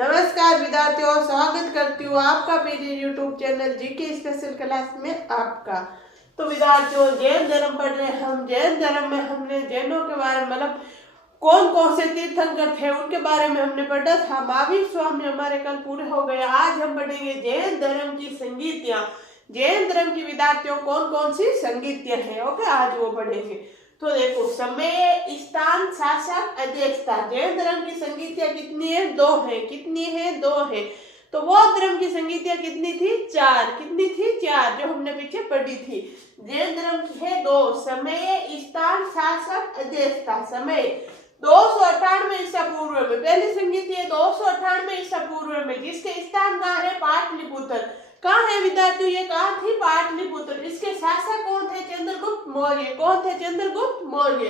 नमस्कार विद्यार्थियों, स्वागत करती हूँ आपका मेरे YouTube channel GK special class में आपका। तो विद्यार्थियों, जैन धर्म पढ़ रहे हैं हम। जैन धर्म में हमने जैनों के बारे में मतलब कौन कौन से तीर्थंकर थे उनके बारे में हमने पढ़ा था। महावीर स्वामी हमारे कल पूरे हो गए। आज हम पढ़ेंगे जैन धर्म की संगीतियां। जैन धर्म की विद्यार्थियों कौन कौन सी संगीतियां हैं, ओके, आज वो पढ़ेंगे। तो देखो, समय, स्थान, शासक, अध्यक्षता। जैन धर्म की संगीतियां कितनी है? दो है। कितनी है? दो है। तो बौद्ध धर्म की संगीतियां कितनी थी? चार। कितनी थी? चार, जो हमने पीछे पढ़ी थी। जैन धर्म की है दो, समय, स्थान, शासक, अध्यक्षता। समय 298 ईसा पूर्व में पहली संगीति है। 298 ईसा पूर्व में, जिसके स्थान कहाँ है? पाटलिपुत्र। कहाँ है विद्यार्थियों? ये कहाँ थी? पाटलिपुत्र। इसके शासक कौन थे? चंद्रगुप्त मौर्य। कौन थे? चंद्रगुप्त मौर्य।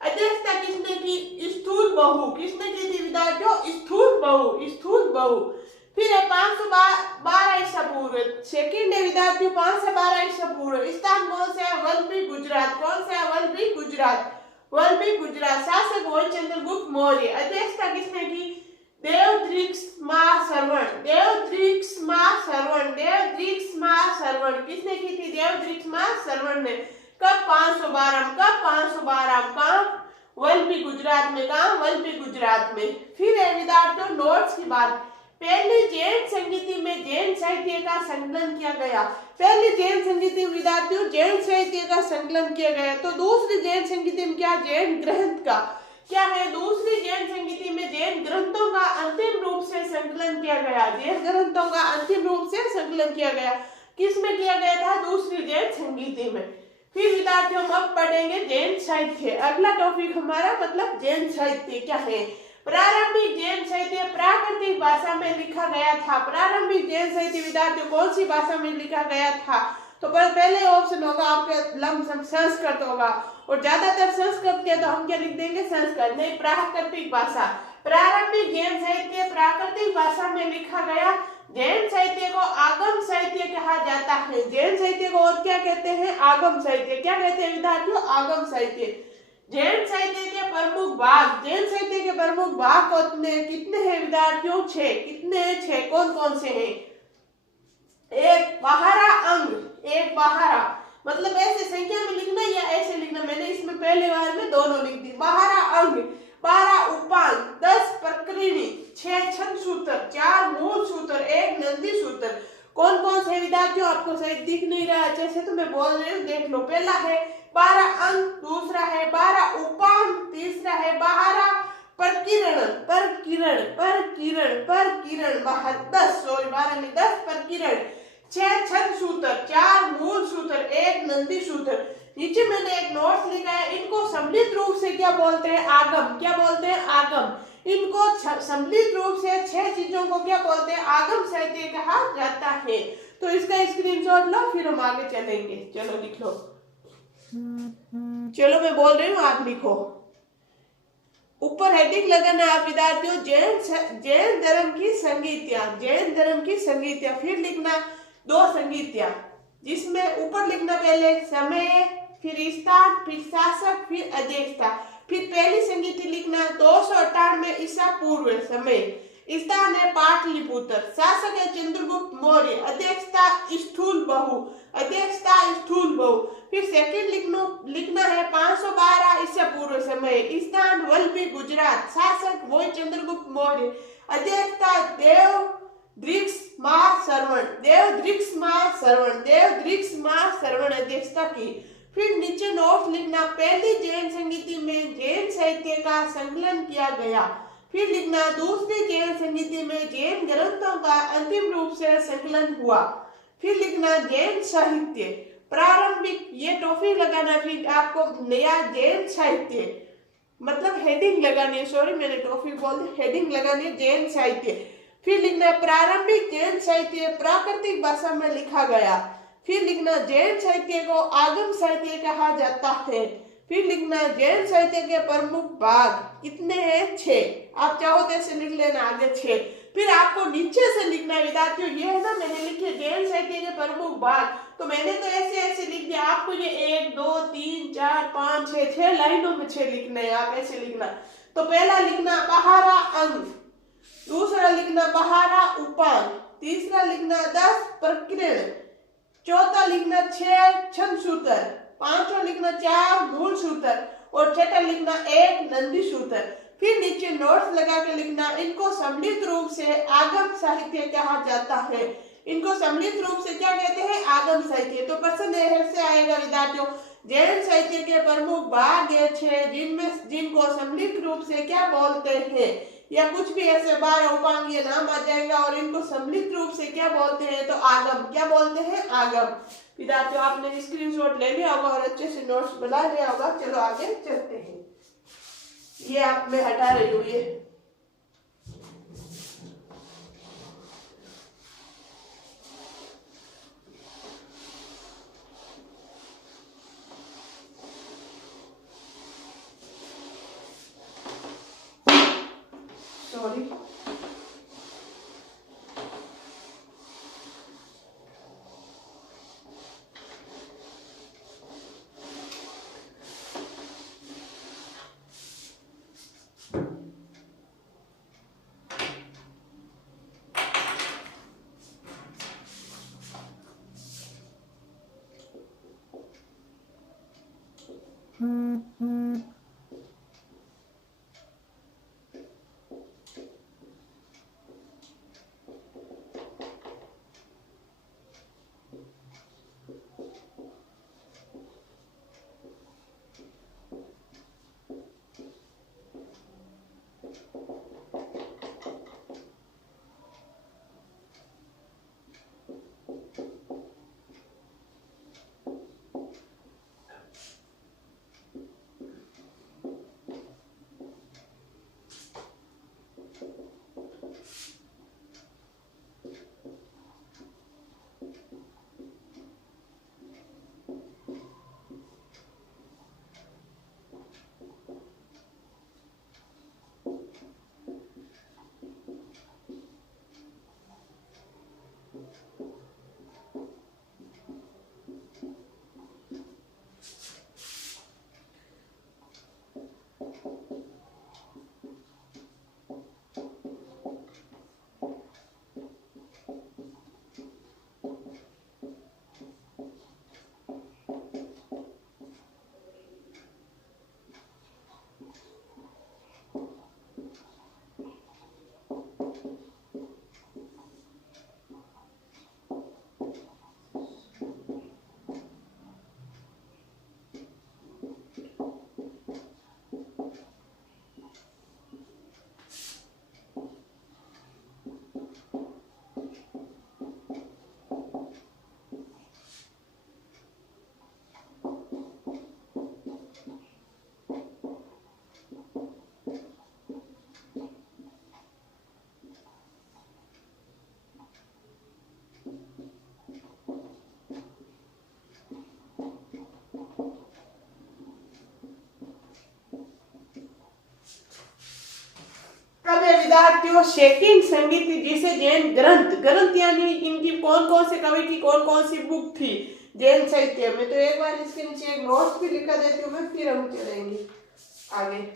अध्यक्षता किसने की? स्थूल बहु। किसने की थी विद्यार्थियों? स्थूल बहु। स्थूल बहु। फिर है 512 ईसा पूर्व। सेकंड है विद्यार्थियों 512 ईसा पूर्व। स्थान कौन सा है? वल्लभी, गुजरात। कौन सा है? वल्लभी, गुजरात। वल्लभी, गुजरात। शासक वो चंद्रगुप्त मौर्य। अध्यक्षता किसने की? देवदृक्स्माश्रवण। देवदृक्स्माश्रवण। देवदृक्स्माश्रवण किसने की थी? देवदृक्स्माश्रवण ने। कब? 512। कब? 512। कहाँ? वल्लभी, गुजरात में। कहाँ? वल्लभी, गुजरात में। फिर है विद्यार्थियों नोट्स की बात। पहली जैन संगीति में जैन साहित्य का संकलन किया गया। पहली जैन संगीति में विद्यार्थियों जैन साहित्य का संकलन किया गया। तो दूसरी जैन संगीति में क्या? जैन ग्रंथ का क्या है? दूसरी जैन संगीति में जैन ग्रंथों का अंतिम रूप से संकलन किया गया। जैन ग्रंथों का अंतिम रूप से संकलन किया गया। किसमें किया गया था? दूसरी जैन संगीति में। फिर विद्यार्थियों हम अब पढ़ेंगे जैन साहित्य। अगला टॉपिक हमारा मतलब जैन साहित्य क्या है। प्रारंभिक जैन साहित्य प्राकृतिक भाषा में लिखा गया था। प्रारंभिक जैन साहित्य विद्यार्थियों कौन सी भाषा में लिखा गया था? तो पहले ऑप्शन होगा आपके लमसम संस्कृत होगा, और ज्यादातर संस्कृत के तो हम क्या लिख देंगे? संस्कृत नहीं, प्राकृतिक भाषा। प्रारंभिक जैन साहित्य प्राकृतिक भाषा में लिखा गया। जैन साहित्य को आगम साहित्य कहा जाता है। जैन साहित्य को और क्या कहते हैं? आगम साहित्य। क्या कहते हैं विद्यार्थियों? आगम साहित्य। जैन साहित्य के प्रमुख भाग। जैन साहित्य के प्रमुख भाग कितने हैं विद्यार्थियों? 6। कितने हैं? 6। कौन कौन से हैं? एक बाहरा अंग। एक बाहरा मतलब ऐसे संख्या में लिखना या ऐसे लिखना, मैंने इसमें पहले बार में दोनों लिख दी। बाहरा अंग, 12 उपांग, 10 प्रकरणी, 6 छंद सूत्र, 4 मूल सूत्र, 1 नंदी सूत्र। कौन कौन से विद्यार्थियों? आपको शायद दिख नहीं रहा है, जैसे तो मैं बोल रही हूँ, देख लो। पहला है 12 अंग, दूसरा है 12 उपांग, तीसरा है बाहरा प्रकीर्ण। प्रकीर्ण, प्रकीर्ण, प्रकीर्ण। 12 में 10 प्रकीर्ण, 6 छंद सूत्र, 4 मूल सूत्र, 1 नंदी सूत्र। नीचे मैंने एक नोट्स लिखा है। इनको सम्मिलित रूप से क्या बोलते हैं? आगम। क्या बोलते हैं? आगम। इनको सम्मिलित रूप से 6 चीजों को क्या बोलते हैं? आगम साहित्य कहा जाता है। तो इसका स्क्रीनशॉट लो, फिर हम आगे चलेंगे। चलो लिख लो। चलो मैं बोल रही हूँ, आप लिखो। ऊपर हेडिंग लगाना है आप विद्यार्थियों, जैन धर्म की संगीतियां। जैन धर्म की संगीतियां। फिर लिखना 2 संगीतियां, जिसमें ऊपर लिखना पहले समय, फिर स्थान, फिर शासक, फिर अध्यक्षता। फिर पहली संगीति लिखना 298 ईसा पूर्व। समय, स्थान है पाटलिपुत्र, शासक है चंद्रगुप्त मौर्य, अध्यक्षता स्थूल बहु। अध्यक्षता स्थूल बहु। फिर सेकंड लिखना है 512 ईसा पूर्व। समय, स्थान वल्लभी, गुजरात, शासक वो चंद्रगुप्त मौर्य, अध्यक्षता देवदृक्स्माश्रवण। देवदृक्स्माश्रवण, देवदृक्स्माश्रवण अध्यक्षता की। फिर नीचे नोट्स लिखना, पहली जैन संगीति में जैन साहित्य का संकलन किया गया। फिर लिखना दूसरी जैन संगीति में जैन ग्रंथों का अंतिम रूप से संकलन हुआ। फिर लिखना जैन साहित्य प्रारंभिक, ये टॉपिक लगाना। फिर आपको नया जैन साहित्य मतलब हेडिंग लगानी है, सॉरी मैंने टॉपिक बोल दी, हेडिंग लगानी है जैन साहित्य। फिर लिखना प्रारंभिक जैन साहित्य प्राकृतिक भाषा में लिखा गया। फिर लिखना जैन साहित्य को आगम साहित्य कहा जाता है। फिर लिखना जैन साहित्य के प्रमुख भाग। कितने हैं? 6। आप चाहो तो ऐसे लिख लेना आगे 6। फिर आपको नीचे से लिखना है विद्यार्थियों, ये है ना मैंने लिखे जैन साहित्य के प्रमुख भाग, तो मैंने तो ऐसे ऐसे लिख दिया। आपको ये 1 2 3 4 5 6 लाइनों में 6 लिखना है, आप ऐसे लिखना। तो पहला लिखना बाहरा अंग, दूसरा लिखना 12 उपांग, तीसरा लिखना 10 प्रकीर्ण, चौथा लिखना 6 छंद सूत्र, पांचवा लिखना 4 मूल सूत्र और छठा लिखना 1 नंदी सूत्र। फिर नीचे नोट्स लगा के लिखना, इनको सम्मिलित रूप से आगम साहित्य कहा जाता है। इनको सम्मिलित रूप से क्या कहते हैं? आगम साहित्य। तो प्रश्न से आएगा विद्यार्थियों, जैन साहित्य के प्रमुख भाग ये 6 जिनमें जिनको सम्मिलित रूप से क्या बोलते हैं, या कुछ भी ऐसे 12 उपांग ये नाम आ जाएगा और इनको सम्मिलित रूप से क्या बोलते हैं? तो आगम। क्या बोलते हैं? आगम। विद्यार्थियों आपने स्क्रीनशॉट ले लिया होगा और अच्छे से नोट्स बना लिया होगा। चलो आगे चलते हैं। ये आप मैं हटा रही हूँ ये। सॉरी। विद्यार्थियों शैकिन संगीत जिसे जैन ग्रंथ यानी इनकी कौन कौन से कवि की कौन कौन सी बुक थी जैन साहित्य में। तो एक बार इसके नीचे एक नोट्स भी लिखा देती हूँ मैं, फिर हम चलेंगे आगे।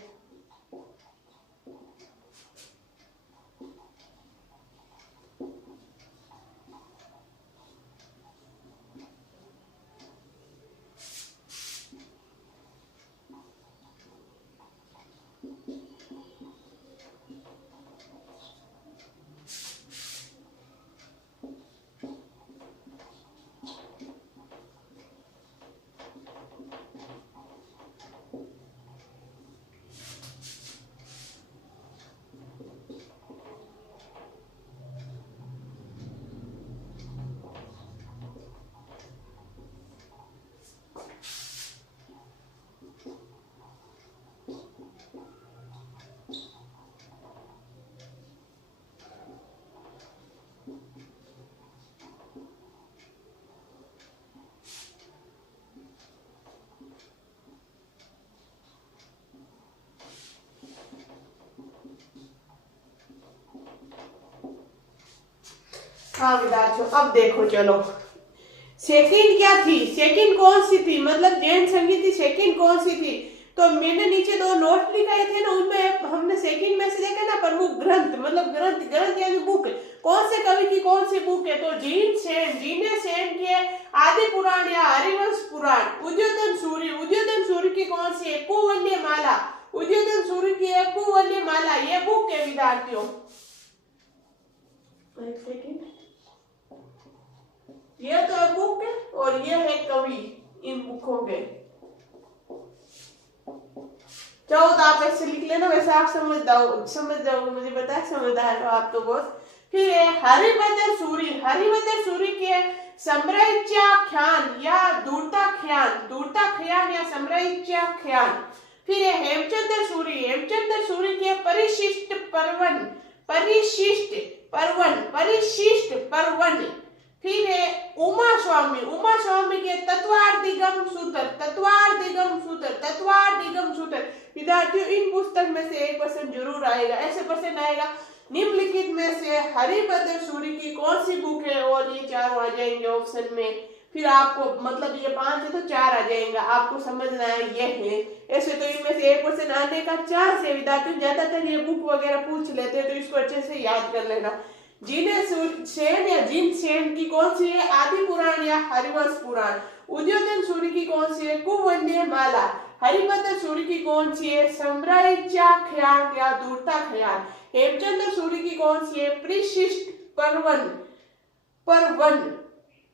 हाँ विद्यार्थियों अब देखो चलो, सेकंड क्या थी, सेकंड कौन सी थी, मतलब जैन संगीत की सेकंड कौन सी थी? तो मैंने नीचे दो नोट लिखाए थे ना, उनमें हमने सेकंड में से देखा ना प्रमुख ग्रंथ, मतलब ग्रंथ यानी बुक, कौन से कवि की कौन सी बुक है, तो जीन ने सेन की आदि पुराण या हरिवंश पुराण। उद्योधन सूर्य की कौन सी है, कुवल्य माला, उद्योधन सूर्य की है कुवल्य माला, ये बुक है विद्यार्थियों। ये तो बुक है और ये है कवि इन बुकों के। चाहो तो आप ऐसे लिख लेना, वैसे आप समझ जाओगे, मुझे पता है समझदार हो आप तो बहुत। फिर हरिभद्र सूरी की है सम्राज्याख्यान या दूरताख्यान या सम्राज्याख्यान। फिर हेमचंद्र सूरी की है परिशिष्ट पर्वन। फिर है उमा स्वामी के तत्वार्थिगम सूत्र। विद्यार्थियों इन पुस्तक में से एक प्रश्न जरूर आएगा, ऐसे प्रश्न आएगा निम्नलिखित में से हरिभद्र सूरी की कौन सी बुक है, और ये चारों आ जाएंगे ऑप्शन में। फिर आपको मतलब ये 5 है तो 4 आ जाएगा, आपको समझना है ये है। ऐसे तो इनमें से एक क्वेश्चन आने का चांस है विद्यार्थियों, ज्यादातर ये बुक वगैरह पूछ लेते हैं, तो इसको अच्छे से याद कर लेना। जिन सेन की कौन सी है, आदि पुराण या हरिवंश पुराण। उद्योधन सूर्य की कौन सी है, कुवल्य माला। हरिभद्र सूर्य की कौन सी है, सम्राज्याख्यान या दूरताख्यान। हेमचंद्र सूर्य की कौन सी है, परिशिष्ट पर्वन।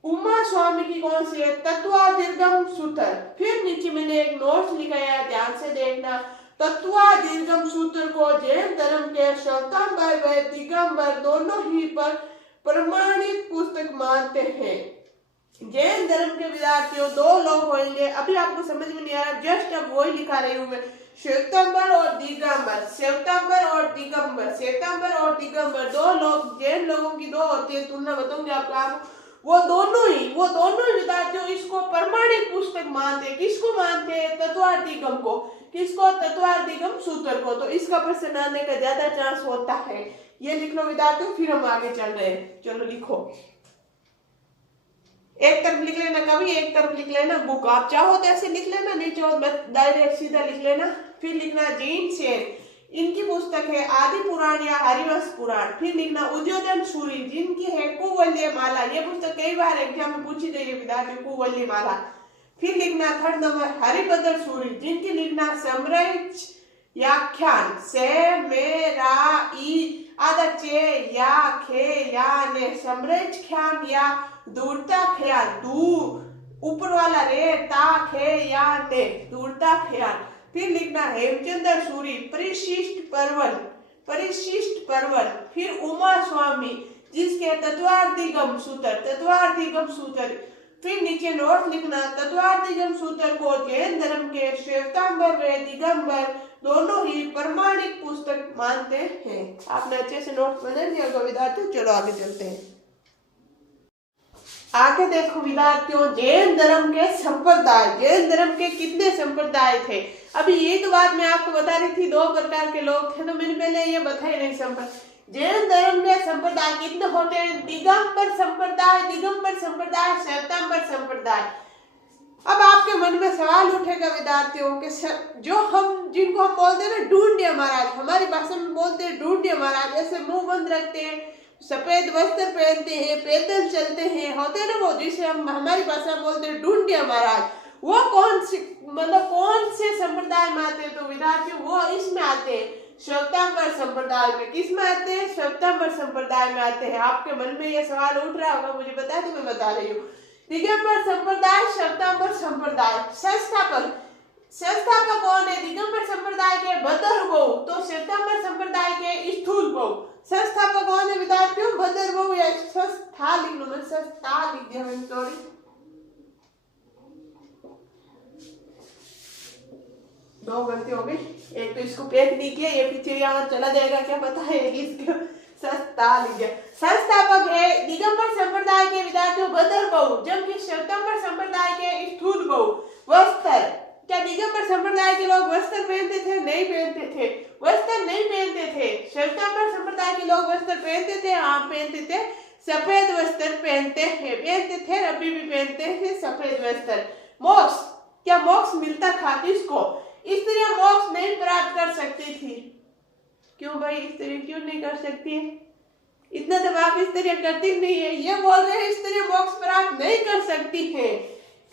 उमा स्वामी की कौन सी है, तत्वादीर्घम सूत्र। फिर नीचे मैंने एक नोट लिखा है, ध्यान से देखना। तत्वादीर्घम सूत्र को जैन धर्म के श्वेतांबर व दिगंबर दोनों ही पर प्रमाणित पुस्तक मानते हैं। जैन धर्म के विद्यार्थियों 2 लोग होंगे, अभी आपको समझ में नहीं आ रहा, जस्ट अब वही लिखा रही हूँ मैं, श्वेतांबर और दिगंबर 2 लोग, जैन लोगों की 2 होती है, तुलना बताऊंगी आपको। वो दोनों ही विद्यार्थियों इसको प्रमाणिक पुस्तक मानते हैं। किसको मानते हैं, तत्वार्थिगम को। किसको, तत्वार्थिगम सूत्र को। तो इसका प्रश्न आने का ज्यादा चांस होता है, ये लिख लो विद्यार्थियों। फिर हम आगे चल रहे हैं, चलो लिखो। एक तरफ लिख लेना कवि, एक तरफ लिख लेना बुक। आप चाहो तो ऐसे लिख लेना, नहीं चाहो डायरेक्ट सीधा लिख लेना। फिर लिखना जीन सेन, इनकी पुस्तक है आदि पुराण या हरिवंश पुराण। फिर लिखना उद्योधन सूरी, जिनकी है कुवल्य माला, ये पुस्तक कई बार एग्जाम में पूछी गई है विद्यार्थियों, कुवल्य माला। फिर लिखना 3rd नंबर हरिभद्र सूरी, जिनकी लिखना सम्राज्याख्यान, से मेरा ई आधा चे या खे या ने, सम्राज्याख्यान या दूरताख्यान, ऊपर वाला रे ता खे या ने, दूरताख्यान। फिर लिखना हेमचंद्र सूरी परिशिष्ट पर्वन। फिर उमा स्वामी, जिसके तत्वार्थिगम सूत्र। फिर नीचे नोट लिखना, तत्वार्थिगम सूत्र को जैन धर्म के श्वेतांबर व दिगंबर दोनों ही प्रमाणिक पुस्तक मानते हैं। आपने अच्छे से नोट बना लिया विद्यार्थियों, चलो आगे चलते हैं। आगे देखो विद्यार्थियों, जैन धर्म के संप्रदाय। जैन धर्म के कितने संप्रदाय थे, अभी ये तो बात मैं आपको बता रही थी, 2 प्रकार के लोग थे, तो मैंने पहले ये बताया नहीं। जैन धर्म के संप्रदाय कितने होते हैं, दिगंबर संप्रदाय, श्वेतांबर संप्रदाय। अब आपके मन में सवाल उठेगा विद्यार्थियों के, जिनको हम बोलते हैं ना ढूंढिया महाराज, हमारी भाषा में बोलते हैं ढूंढिया महाराज, ऐसे मुंह बंद रखते हैं, सफेद वस्त्र पहनते हैं, पैदल चलते हैं, होते हैं ना वो, जिसे हम हमारी भाषा में बोलते हैं ढूंढिया महाराज। वो कौन से संप्रदाय में आते हैं, तो विद्यार्थियों वो इसमें आते हैं, श्वेतांबर संप्रदाय में। किस में आते हैं, श्वेतांबर संप्रदाय में आते हैं। आपके मन में ये सवाल उठ रहा होगा, मुझे पता है, तो मैं बता रही हूँ। दिगंबर संप्रदाय, श्वेतांबर संप्रदाय। संस्थापक कौन है, दिगंबर संप्रदाय के भद्रबहु, तो श्वेतांबर संप्रदाय के स्थूलबहु। संस्थापक कौन है विद्यार्थियों, भद्रबहु या संस्था लिख लो, मैं संस्था लिख दिया मैंने, सॉरी। 2 गलती हो गई, एक तो इसको पैक नहीं किया, ये पीछे यहाँ चला जाएगा क्या पता है, इसको संस्था लिख गया। संस्थापक है दिगंबर संप्रदाय के विद्यार्थियों भद्रबहु, जबकि श्वेतांबर संप्रदाय के स्थूलबहु। वस्त्र, क्या दिगंबर संप्रदाय के लोग वस्त्र पहनते थे, नहीं पहनते थे, वस्त्र नहीं पहनते थे। श्वेतांबर संप्रदाय के लोग वस्त्र पहनते थे, हाँ पहनते थे, सफेद वस्त्र पहनते थे, अभी भी पहनते हैं सफेद वस्त्र। मोक्ष, क्या मोक्ष मिलता था किसको, स्त्रियां मोक्ष नहीं प्राप्त कर सकती थी। क्यों भाई, स्त्रियां क्यों नहीं कर सकती है? इतना तो आप स्त्रियां करती नहीं है। ये बोल रहे हैं स्त्रियां मोक्ष प्राप्त नहीं कर सकती हैं।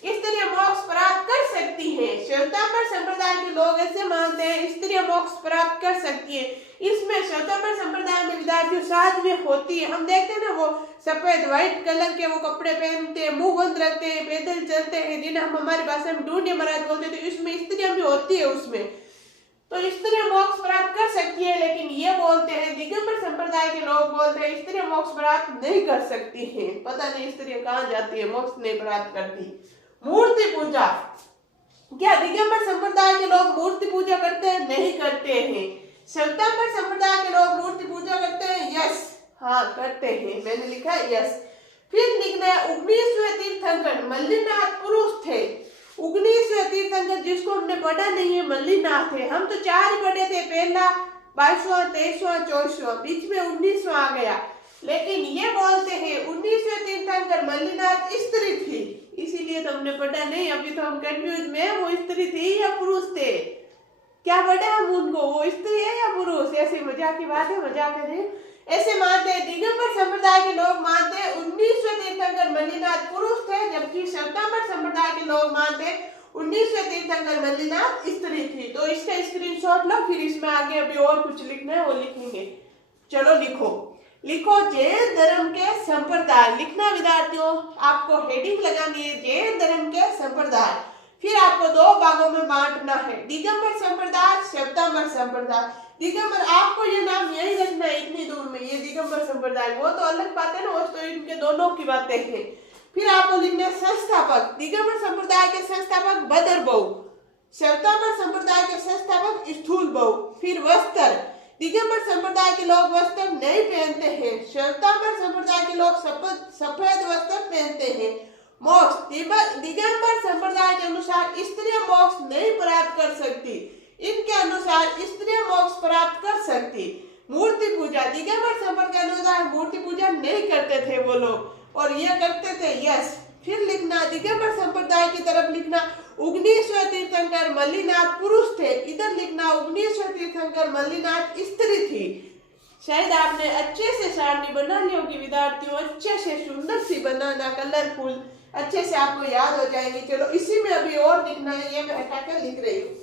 स्त्रियां मोक्ष प्राप्त कर सकती हैं। श्वेतांबर संप्रदाय के लोग ऐसे मानते हैं स्त्रियां मोक्ष प्राप्त कर सकती है। इसमें श्वेतांबर संप्रदाय में विद्यार्थियों साध्वी होती है। हम देखते हैं ना, वो सफेद व्हाइट कलर के वो कपड़े पहनते हैं, मुंह बंद रखते हैं, पैदल चलते हैं, जिन्हें हम हमारी भाषा में ढूंढे महाराज बोलते थे। इसमें स्त्रियां भी होती है उसमें, तो स्त्रियां मोक्ष प्राप्त कर सकती है। लेकिन ये बोलते हैं दिगंबर संप्रदाय के लोग बोलते हैं स्त्रियां मोक्ष प्राप्त नहीं कर सकती हैं। पता नहीं स्त्रियां कहाँ जाती है, मोक्ष नहीं प्राप्त करती। मूर्ति पूजा, क्या दिगंबर संप्रदाय के लोग मूर्ति पूजा करते हैं? नहीं करते हैं। श्वेतांबर संप्रदाय के लोग मूर्ति पूजा करते हैं? यस, हाँ करते हैं। मैंने लिखा है यस। फिर लिखना है 19वें तीर्थंकर मल्लिनाथ पुरुष थे। 19वें तीर्थंकर जिसको हमने पढ़ा नहीं है मल्लिनाथ है। हम तो 4 ही पढ़े थे, पहला 22वां 23वां 24वां, बीच में 19वां आ गया। लेकिन ये बोलते हैं 19वें तीर्थंकर मल्लिनाथ स्त्री थी, इसीलिए तो हमने पढ़ा नहीं। अभी तो हम कंफ्यूज में वो स्त्री थी या पुरुष थे, क्या पढ़े हम उनको, वो स्त्री है या पुरुष? ऐसी मजाक की बात है, मजाक करें। ऐसे मानते हैं दिगंबर संप्रदाय के लोग मानते हैं 19वें तीर्थंकर मल्लिनाथ पुरुष थे, जबकि श्वेतांबर संप्रदाय के लोग मानते हैं 19वें तीर्थंकर मल्लिनाथ स्त्री थी। तो इसका स्क्रीनशॉट लो, फिर इसमें आगे अभी और कुछ लिखना है वो लिखेंगे। चलो लिखो जैन धर्म के संप्रदाय। लिखना विद्यार्थियों, आपको हेडिंग लगानी है जैन धर्म के संप्रदाय। फिर आपको 2 भागों में बांटना है, दिगंबर संप्रदाय, श्वेतांबर संप्रदाय। दिगंबर, आपको ये नाम यही रखना है इतनी दूर में, ये दिगंबर संप्रदाय, वो तो अलग बात है ना, वो तो इनके दोनों की बातें हैं। फिर आपको लिखना संस्थापक, दिगंबर संप्रदाय के संस्थापक बदर बहु, श्वेतांबर संप्रदाय के संस्थापक स्थूल बहु। फिर वस्त्र, दिगंबर संप्रदाय के लोग वस्त्र नहीं पहनते हैं, श्वेतांबर संप्रदाय के लोग सफेद वस्त्र पहनते हैं। मोक्ष, दिगंबर संप्रदाय के अनुसार स्त्रियां मोक्ष नहीं प्राप्त कर सकती, इनके अनुसार स्त्रियां मोक्ष प्राप्त कर सकती। मूर्ति पूजा, दिगंबर संप्रदाय के अनुसार मूर्ति पूजा नहीं करते थे वो लोग, और ये करते थे यस। फिर लिखना दिगंबर संप्रदाय की तरफ लिखना 19वें तीर्थंकर मल्लिनाथ पुरुष थे, इधर लिखना 19वें तीर्थंकर मल्लिनाथ स्त्री थी। शायद आपने अच्छे से सारणी बना ली होगी विद्यार्थियों, अच्छे से सुंदर सी बनाना, कलरफुल, अच्छे से आपको याद हो जाएंगे। चलो इसी में अभी और लिखना है, ये मैं हटाकर लिख रही हूँ।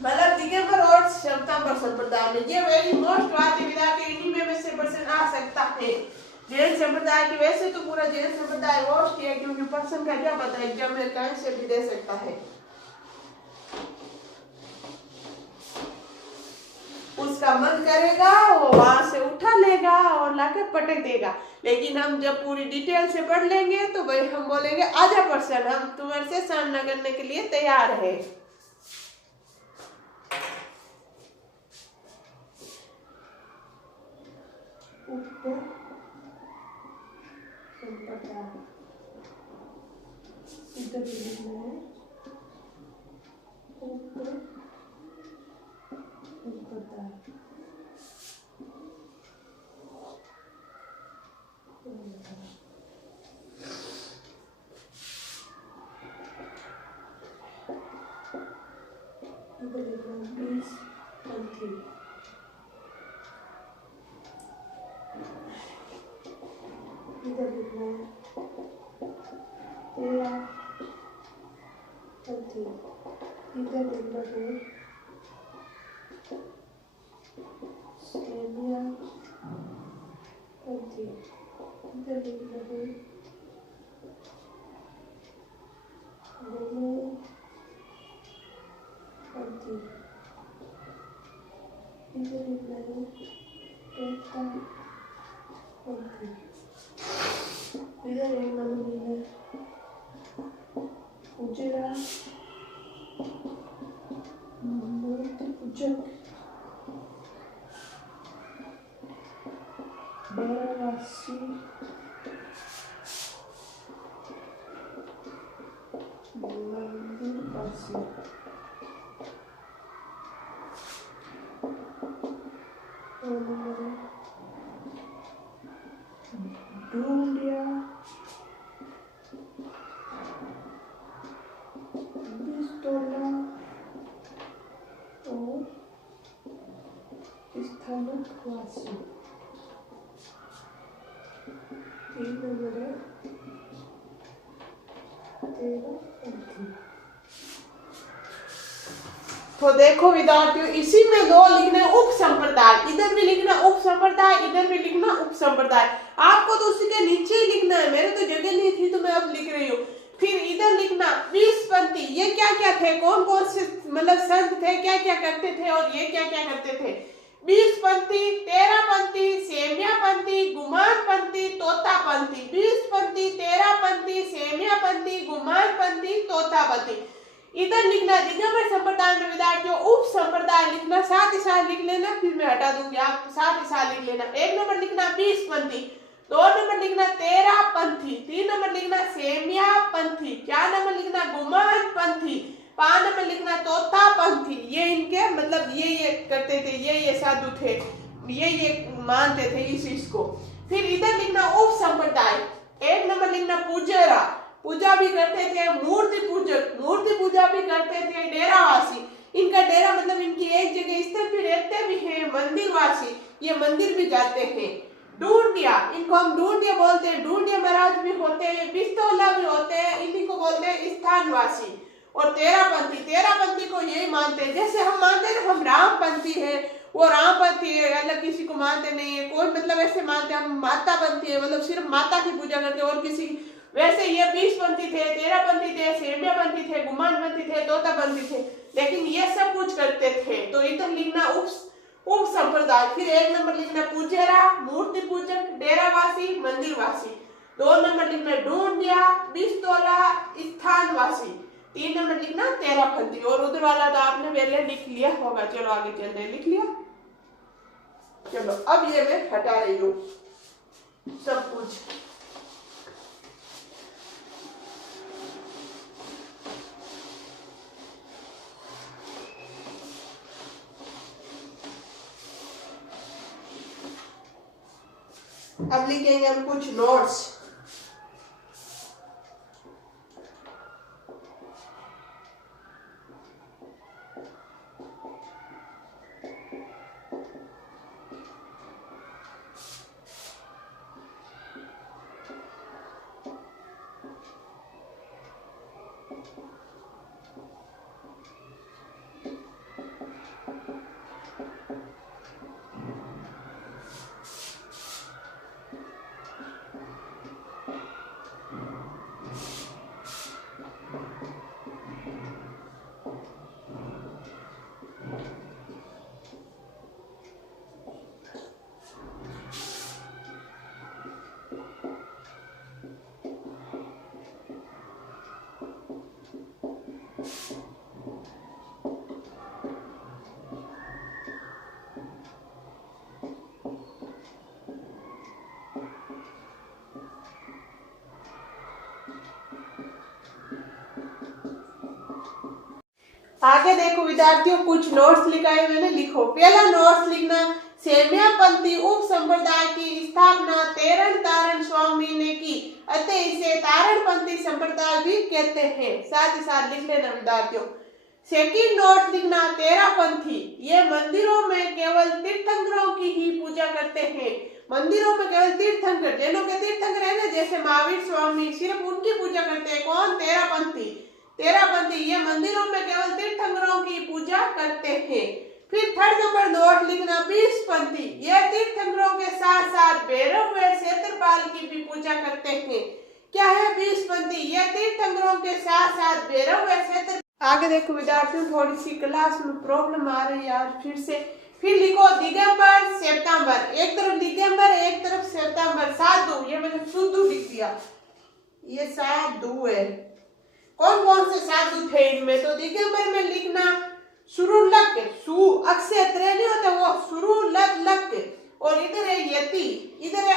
मतलब दिगंबर और श्वेतांबर संप्रदाय में ये वेरी मोस्ट बात है विद्यार्थी, इन्हीं में से पर्सन आ सकता है। जैन संप्रदाय की, वैसे तो पूरा जैन संप्रदाय मोस्ट है, क्योंकि पर्सन का क्या पता है एग्जाम में कहीं से भी दे सकता है। उसका मन करेगा वो वहां से उठा लेगा और लाके पटक देगा। लेकिन हम जब पूरी डिटेल से पढ़ लेंगे तो भाई हम बोलेंगे आधा पर्सन हम तुम्हारे से सामना करने के लिए तैयार है। गुमानवासी। 3 नंबर है तेरापंथी। तो देखो विद्यार्थियों, इसी में दो लिखने उप संप्रदाय, इधर भी लिखना उप संप्रदाय, इधर भी लिखना उप संप्रदाय। आपको तो उसी के नीचे ही लिखना है, मेरे तो जगह नहीं थी तो मैं अब लिख रही हूँ। फिर इधर लिखना 20 पंथी, ये क्या क्या थे, कौन कौन से मतलब संत थे, क्या क्या करते थे और ये क्या क्या करते थे। 20 पंथी, 13 पंथी, सेमिया पंथी, गुमान पंथी, तोता पंथी। 20 पंथी, 13 पंथी, सेमिया पंथी, गुमान पंथी, तोता पंथी। इधर लिखना दिगंबर संप्रदाय में विद्यार्थियों उप संप्रदाय लिखना, साथ ही साथ लिख लेना, फिर मैं हटा दूंगी, आप साथ ही साथ लिख लेना। 1 नंबर लिखना 20 पंथी, 2 नंबर लिखना 13 पंथी, 3 नंबर लिखना सेमिया पंथी, 4 नंबर लिखना गुमान पंथी, 5 नंबर लिखना तोता पंथी। ये इनके मतलब ये करते थे, ये साधु थे, ये मानते थे इस चीज को। फिर इधर लिखना उप संप्रदाय। 1 नंबर लिखना पुजारा, पूजा भी करते थे, मूर्ति पूजक, मूर्ति पूजा भी करते थे। डेरावासी, इनका डेरा मतलब इनकी एक जगह स्थिर भी रहते भी हैं। मंदिरवासी, ये मंदिर भी जाते हैं। ढूंढिया, इनको हम ढूंढिया बोलते हैं, ढूंढिया महाराज भी होते हैं, बिस्तौला भी होते हैं, इन्हीं को बोलते हैं स्थानवासी। और 13 पंथी, 13 पंथी को यही मानते हैं, जैसे हम मानते हैं हम राम पंथी है, वो राम पंथी है, अलग किसी को मानते नहीं है। कोई मतलब ऐसे मानते हैं हम माता पंथी है, मतलब सिर्फ माता की पूजा करते हैं और किसी, वैसे ये 20 पंथी थे, 13 पंथी थे, सेमिया पंथी थे, गुमान पंथी थे, तोता पंथी थे, लेकिन ये सब कुछ करते थे। तो इधर लिखना उप संप्रदाय। फिर 1 नंबर लिखना पुजारा, मूर्ति पूजक, डेरावासी, मंदिरवासी। 2 नंबर लिखना ढूंढिया, बिस्तौला, स्थानवासी। 3 नंबर लिखना 13 पंथी। और उधर वाला तो आपने पहले लिख लिया होगा। चलो आगे चलते हैं, लिख लिया। चलो अब ये मैं हटा रही हूँ सब कुछ। अब लिखेंगे हम कुछ नोट्स। आगे देखो विद्यार्थियों, कुछ नोट्स लिखाए मैंने, लिखो। पहला नोट्स लिखना, सेमिया पंथी उप संप्रदाय की स्थापना तेरण तारण स्वामी ने की, अतः इसे तारण पंथी संप्रदाय भी कहते हैं। साथ ही साथ लिख लेना विद्यार्थियों। सेकंड नोट लिखना 13 पंथी, ये मंदिरों में केवल तीर्थंकरों की ही पूजा करते हैं। मंदिरों में केवल तीर्थंकर, जैनों के तीर्थंकर है ना, जैसे महावीर स्वामी, सिर्फ उनकी पूजा करते हैं। कौन? 13 पंथी। 13 पंथी ये मंदिरों में केवल तीर्थंकरों की पूजा करते हैं। फिर थर्ड नंबर नोट लिखना 20 पंथी, ये तीर्थंकरों के साथ साथ भैरव व क्षेत्रपाल की भी पूजा करते हैं। क्या है 20 पंथी? ये तीर्थंकरों के साथ साथ भैरव व क्षेत्र। आगे देखो विद्यार्थियों, थोड़ी सी क्लास में प्रॉब्लम आ रही है आज फिर से। फिर लिखो दिगंबर श्वेतांबर, एक तरफ दिगंबर एक तरफ श्वेतांबर। साधु, ये मैंने शुद्धू लिख दिया, ये साधु है। कौन कौन से साधु थे इनमें? तो दिगंबर में लिखना शुरू लग, सु अक्षय नहीं होता वो, शुरू लग, और इधर है यति, इधर है